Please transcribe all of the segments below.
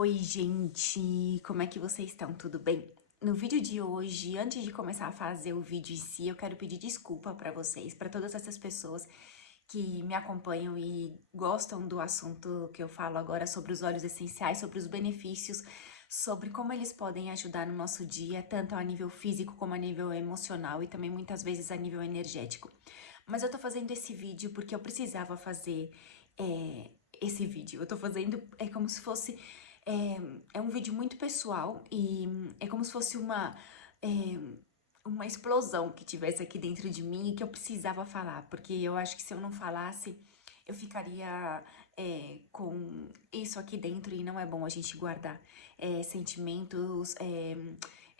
Oi, gente! Como é que vocês estão? Tudo bem? No vídeo de hoje, antes de começar a fazer o vídeo em si, eu quero pedir desculpa para vocês, para todas essas pessoas que me acompanham e gostam do assunto que eu falo agora sobre os óleos essenciais, sobre os benefícios, sobre como eles podem ajudar no nosso dia, tanto a nível físico como a nível emocional e também muitas vezes a nível energético. Mas eu tô fazendo esse vídeo porque eu precisava fazer esse vídeo. Eu tô fazendo, é como se fosse é um vídeo muito pessoal e é como se fosse é, uma explosão que tivesse aqui dentro de mim e que eu precisava falar, porque eu acho que se eu não falasse, eu ficaria com isso aqui dentro e não é bom a gente guardar sentimentos,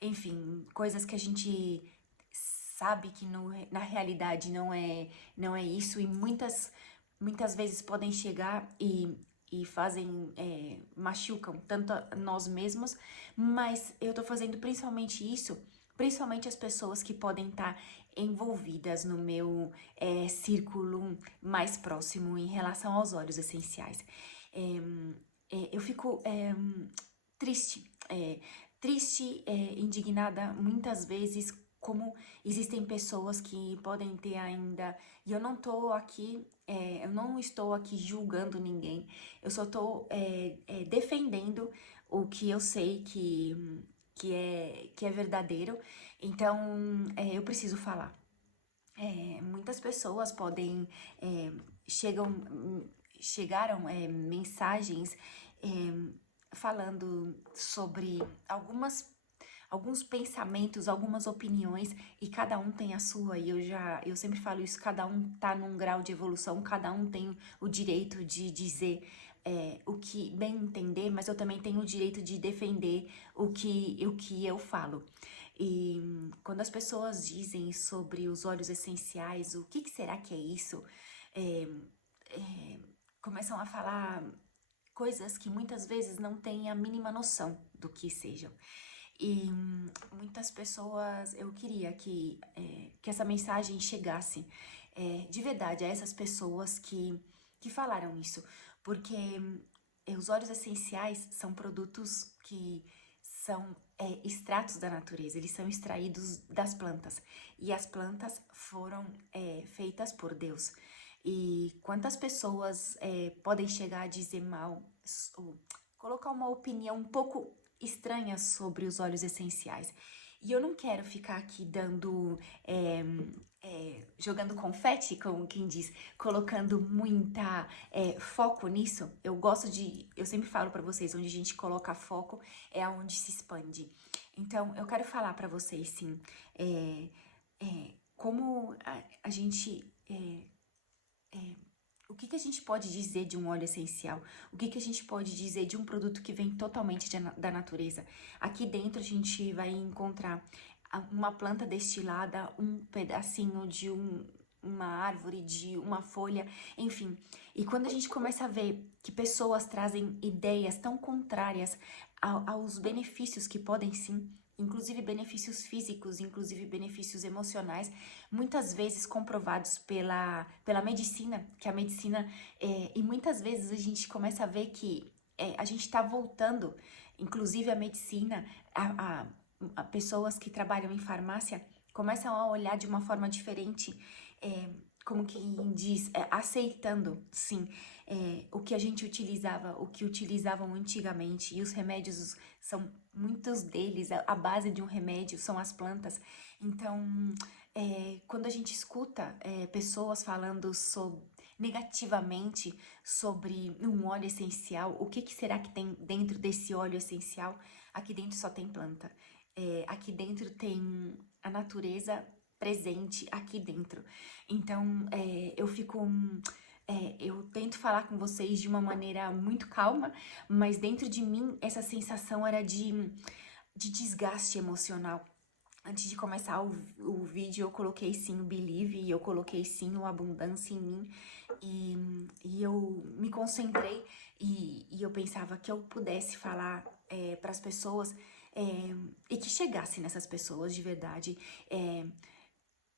enfim, coisas que a gente sabe que na realidade não é isso e muitas vezes podem chegar e fazem, machucam tanto nós mesmos, mas eu tô fazendo principalmente isso, principalmente as pessoas que podem estar envolvidas no meu círculo mais próximo em relação aos óleos essenciais. Eu fico triste, indignada muitas vezes como existem pessoas que podem ter ainda, e eu não tô aqui, eu não estou aqui julgando ninguém, eu só tô defendendo o que eu sei que é verdadeiro, então eu preciso falar. Muitas pessoas podem, é, chegam, chegaram mensagens falando sobre alguns pensamentos, algumas opiniões, e cada um tem a sua, e eu sempre falo isso, cada um tá num grau de evolução, cada um tem o direito de dizer o que bem entender, mas eu também tenho o direito de defender o que eu falo. E quando as pessoas dizem sobre os óleos essenciais, o que será que é isso? É, começam a falar coisas que muitas vezes não têm a mínima noção do que sejam. E muitas pessoas, eu queria que essa mensagem chegasse de verdade a essas pessoas que falaram isso, porque os óleos essenciais são produtos que são extratos da natureza, eles são extraídos das plantas, e as plantas foram feitas por Deus. E quantas pessoas podem chegar a dizer mal, ou colocar uma opinião um pouco estranha sobre os óleos essenciais. E eu não quero ficar aqui dando, jogando confete, como quem diz, colocando muita foco nisso. Eu sempre falo pra vocês, onde a gente coloca foco é aonde se expande. Então, eu quero falar pra vocês, sim, como a gente o que a gente pode dizer de um óleo essencial? O que a gente pode dizer de um produto que vem totalmente da natureza? Aqui dentro a gente vai encontrar uma planta destilada, um pedacinho de uma árvore, de uma folha, enfim. E quando a gente começa a ver que pessoas trazem ideias tão contrárias aos benefícios que podem sim, inclusive benefícios físicos, inclusive benefícios emocionais, muitas vezes comprovados pela medicina, que a medicina, e muitas vezes a gente começa a ver que a gente está voltando, inclusive a medicina, a pessoas que trabalham em farmácia, começam a olhar de uma forma diferente, como quem diz, aceitando, sim, o que a gente utilizava, o que utilizavam antigamente, e os remédios são, muitos deles, a base de um remédio são as plantas. Então, quando a gente escuta pessoas falando negativamente sobre um óleo essencial, o que será que tem dentro desse óleo essencial? Aqui dentro só tem planta. Aqui dentro tem a natureza presente aqui dentro. Então, eu tento falar com vocês de uma maneira muito calma, mas dentro de mim essa sensação era de desgaste emocional. Antes de começar o vídeo, eu coloquei sim o Believe, e eu coloquei sim o Abundância em mim, e eu me concentrei, e eu pensava que eu pudesse falar para as pessoas, e que chegasse nessas pessoas de verdade,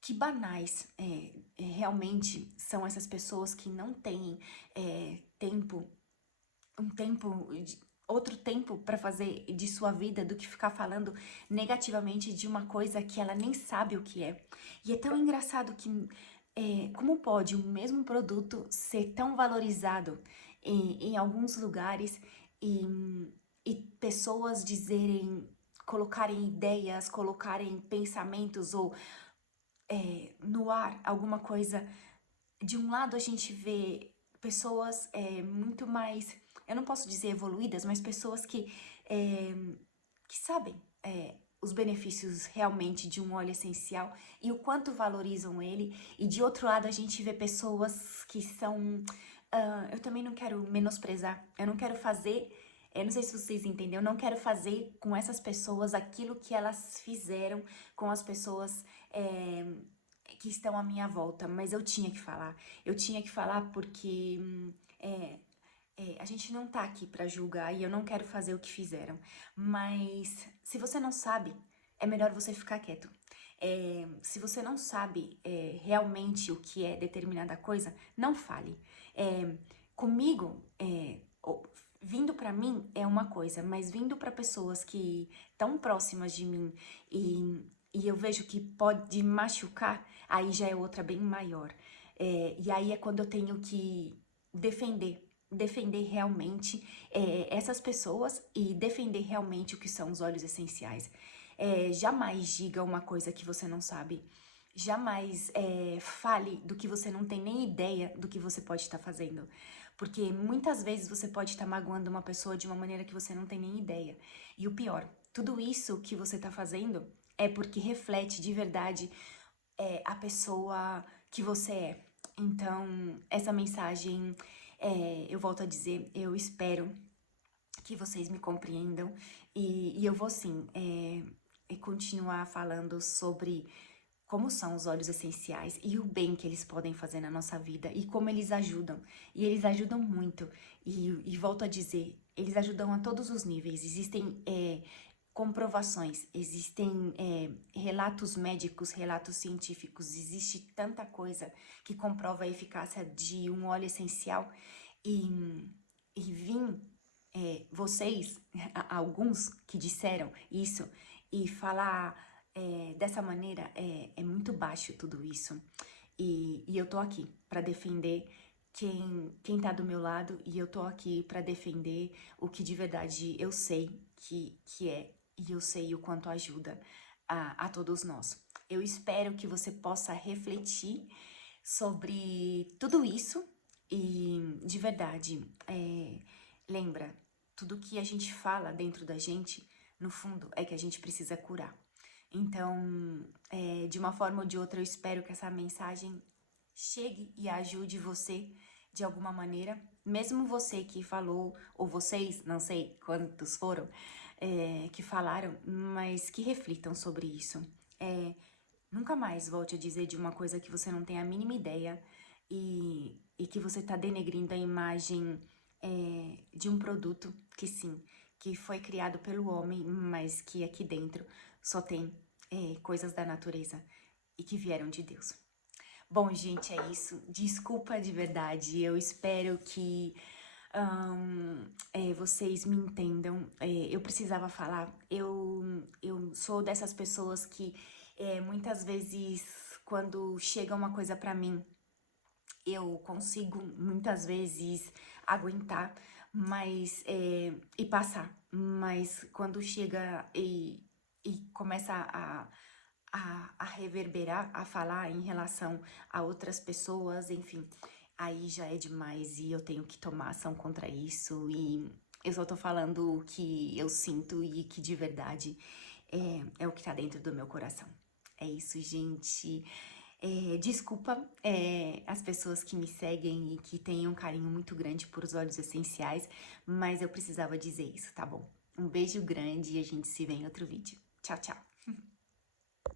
que banais realmente são essas pessoas que não têm tempo, um tempo outro tempo para fazer de sua vida do que ficar falando negativamente de uma coisa que ela nem sabe o que é. E é tão engraçado que como pode um mesmo produto ser tão valorizado em alguns lugares e pessoas dizerem, colocarem ideias, colocarem pensamentos ou no ar alguma coisa. De um lado a gente vê pessoas muito mais, eu não posso dizer evoluídas, mas pessoas que sabem os benefícios realmente de um óleo essencial e o quanto valorizam ele. E de outro lado a gente vê pessoas que são, eu também não quero menosprezar, eu não quero fazer, eu não sei se vocês entendem, eu não quero fazer com essas pessoas aquilo que elas fizeram com as pessoas que estão à minha volta, mas eu tinha que falar. Eu tinha que falar porque a gente não tá aqui pra julgar e eu não quero fazer o que fizeram. Mas se você não sabe, é melhor você ficar quieto. Se você não sabe realmente o que é determinada coisa, não fale. Comigo, vindo pra mim é uma coisa, mas vindo pra pessoas que estão próximas de mim e eu vejo que pode machucar, aí já é outra bem maior. E aí é quando eu tenho que defender realmente essas pessoas e defender realmente o que são os óleos essenciais. Jamais diga uma coisa que você não sabe. Jamais fale do que você não tem nem ideia do que você pode estar fazendo. Porque muitas vezes você pode estar magoando uma pessoa de uma maneira que você não tem nem ideia. E o pior, tudo isso que você está fazendo é porque reflete de verdade a pessoa que você é. Então, essa mensagem, eu volto a dizer, eu espero que vocês me compreendam e eu vou sim continuar falando sobre como são os óleos essenciais e o bem que eles podem fazer na nossa vida e como eles ajudam. E eles ajudam muito. E volto a dizer, eles ajudam a todos os níveis. Existem comprovações, existem relatos médicos, relatos científicos, existe tanta coisa que comprova a eficácia de um óleo essencial e vim vocês, alguns que disseram isso e falar dessa maneira é muito baixo tudo isso. E eu tô aqui para defender quem tá do meu lado e eu tô aqui para defender o que de verdade eu sei que é e eu sei o quanto ajuda a todos nós. Eu espero que você possa refletir sobre tudo isso e de verdade, lembra, tudo que a gente fala dentro da gente, no fundo, é que a gente precisa curar. Então, de uma forma ou de outra, eu espero que essa mensagem chegue e ajude você de alguma maneira, mesmo você que falou, ou vocês, não sei quantos foram, que falaram, mas que reflitam sobre isso. Nunca mais volte a dizer de uma coisa que você não tem a mínima ideia e que você está denegrindo a imagem de um produto que sim, que foi criado pelo homem, mas que aqui dentro só tem coisas da natureza e que vieram de Deus. Bom, gente, é isso. Desculpa de verdade. Eu espero que vocês me entendam. Eu precisava falar. Eu sou dessas pessoas que muitas vezes, quando chega uma coisa pra mim, eu consigo muitas vezes aguentar, mas e passar. Mas quando chega e começa a reverberar, a falar em relação a outras pessoas, enfim, aí já é demais e eu tenho que tomar ação contra isso e eu só tô falando o que eu sinto e que de verdade é o que tá dentro do meu coração. É isso, gente. Desculpa as pessoas que me seguem e que têm um carinho muito grande por os óleos essenciais, mas eu precisava dizer isso, tá bom? Um beijo grande e a gente se vê em outro vídeo. Tchau, tchau!